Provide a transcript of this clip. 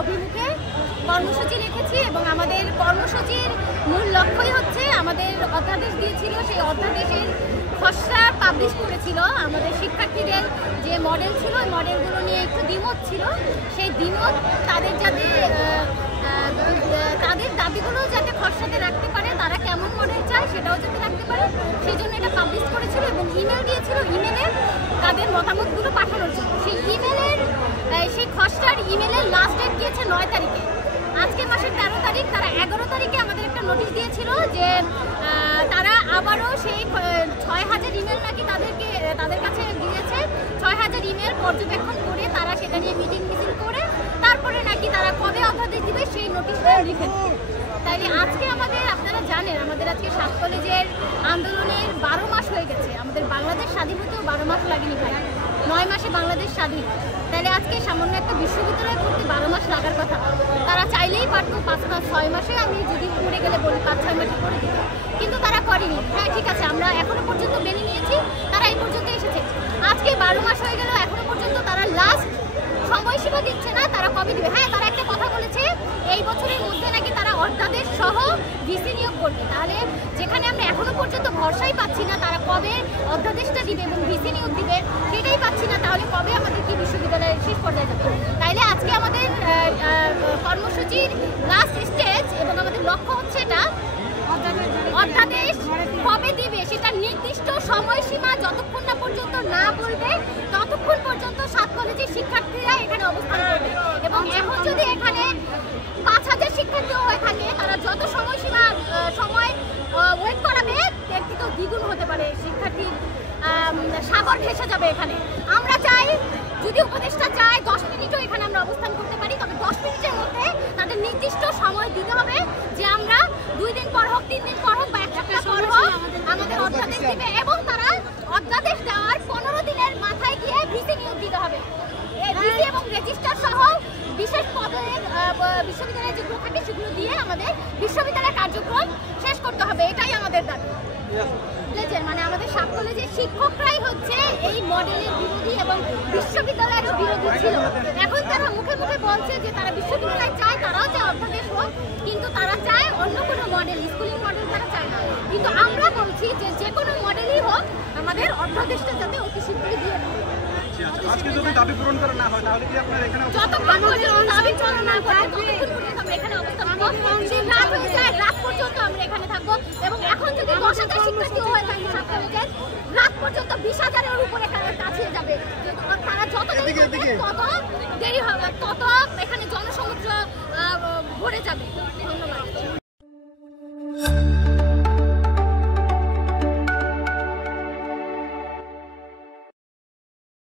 অভিমুখে কর্মসূচি রেখেছি এবং আমাদের কর্মসূচির মূল লক্ষ্যই হচ্ছে আমাদের অধ্যাদেশ দিয়েছিল, সেই অধ্যাদেশের খসড়া পাবলিশ করেছিল। আমাদের শিক্ষার্থীদের যে মডেল ছিল ওই মডেলগুলো নিয়ে একটু দ্বিমত ছিল, সেই দ্বিমত তাদের দাবিগুলো যাতে খসড়াতে রাখতে পারে, তারা কেমন মডেল চায় সেটাও যাতে রাখতে পারে, সেই জন্য এটা পাবলিশ করেছিল এবং ইমেল দিয়েছিল। ইমেলে তাদের মতামতগুলো পাঠানোর জন্য সেই খসড়ার ইমেলের লাস্ট ডেট দিয়েছে 9 তারিখে। আজকে মাসের 13 তারিখ, তারা 11 তারিখে আমাদের একটা নোটিশ দিয়েছিল যে তারা আবারও সেই 6000 ইমেল নাকি তাদের কাছে দিয়েছে। 6000 ইমেল পর্যবেক্ষণ করে তারা সেটা নিয়ে মিটিং করে তারপরে নাকি তারা কবে অধ্যাদেশ দিবে সেই নোটিশটা লিখে। তাই আজকে আপনারা জানেন আমাদের আজকে 7 কলেজের আন্দোলনের 12 মাস হয়ে গেছে। আমাদের বাংলাদেশ স্বাধীন হতেও 12 মাস লাগেনি ভাই, 9 মাসে বাংলাদেশ স্বাধীন। তাহলে আজকে সামান্য একটা বিশ্ববিদ্যালয় করতে 12 মাস লাগার কথা, তারা চাইলেই পারতো 5-6 মাসে, আমি যদি পড়ে গেলে বলি 5-6 মাসে করে দিতে, কিন্তু তারা করেনি। হ্যাঁ ঠিক আছে, আমরা এখনো পর্যন্ত মেনে নিয়েছি, তারা এই পর্যন্ত এসেছে। আজকে 12 মাস হয়ে গেল, এখনো পর্যন্ত তারা লাস্ট সময়সীমা দিচ্ছে না, তারা কবে দিবে। হ্যাঁ, তারা একটা কথা বলেছে এই বছরের মধ্যে নাকি তারা অধ্যাদেশ সহ ভিসি নিয়োগ করবে। তাহলে যেখানে আমরা এখনো পর্যন্ত ভরসাই পাচ্ছি না তারা কবে অধ্যাদেশটা দিবে এবং ভিসি নিয়োগ দিবে সেটাই পাচ্ছি না, তাহলে কবে আমাদের কি বিশ্ববিদ্যালয়ের শেষ পর্যায়ে যাবে। তাইলে আজকে আমাদের কর্মসূচির লাস্ট স্টেজ এবং আমাদের লক্ষ্য হচ্ছে এটা, অধ্যাদেশ কবে দিবে সেটা নির্দিষ্ট সময়সীমা যতক্ষণ না পর্যন্ত না বলবে ততক্ষণ পর্যন্ত 7 কলেজের শিক্ষার্থীরা এখানে অবস্থান করবে। এবং এখন যদি এখানে 5000 শিক্ষার্থীও হয়ে থাকে, তারা যত সময় ওয়েট করাবে এর থেকেও দ্বিগুণ হতে পারে, শিক্ষার্থীর সাগর ভেসে যাবে এখানে। আমরা চাই যদি উপদেষ্টা চায় 10 মিনিটও এখানে আমরা অবস্থান করতে পারি, তবে 10 মিনিটের মধ্যে তাদের নির্দিষ্ট সময় দিতে হবে যে আমরা 2 দিন পর হোক, 3 দিন পর হোক বা 1 সপ্তাহ পর হোক আমাদের অধ্যাদেশ দিবে এবং তারা অধ্যাদেশ দেওয়ার 15 দিনের মাথায় গিয়ে ভিসি নিয়োগ দিতে হবে। এই ভিসি এবং রেজিস্টার সহ বিশেষ পদের বিশ্ববিদ্যালয়ে যেগুলো থাকে সেগুলো দিয়ে আমাদের বিশ্ববিদ্যালয়ের কার্যক্রম শেষ করতে হবে, এটাই আমাদের দাবি। মানে আমাদের 7 কলেজের শিক্ষকরাই হচ্ছে এই মডেলের বিরোধী এবং বিশ্ববিদ্যালয়েরও বিরোধী ছিল। এখন তারা মুখে মুখে বলছে যে তারা বিশ্ববিদ্যালয় চায়, তারাও চায় অধ্যাদেশ হোক, কিন্তু তারা চায় অন্য কোনো মডেল, স্কুলিং মডেল তারা চায় না। কিন্তু আমরা বলছি যে কোনো মডেলই হোক আমাদের অধ্যাদেশটা যাতে অতি শীঘ্রই দিয়ে দেয়। আজকে যদি দাবি পূরণ করা না হয় তাহলে কি আপনারা এখানে যতক্ষণ পর্যন্ত দাবি পূরণ না করে ততক্ষণ পর্যন্ত আমরা এখানে অবস্থান করব। সেই রাত হয়ে যায়, রাত পর্যন্ত আমরা এখানে থাকবো। এবং এখন যদি 10,000 শিক্ষার্থী হয়ে থাকে 7 কলেজের, রাত পর্যন্ত 20,000-এর উপরে কাছিয়ে যাবে। তারা যত দেরি করবে তত দেরি হবে, তত এখানে জনসমুদ্র ভরে যাবে। ধন্যবাদ।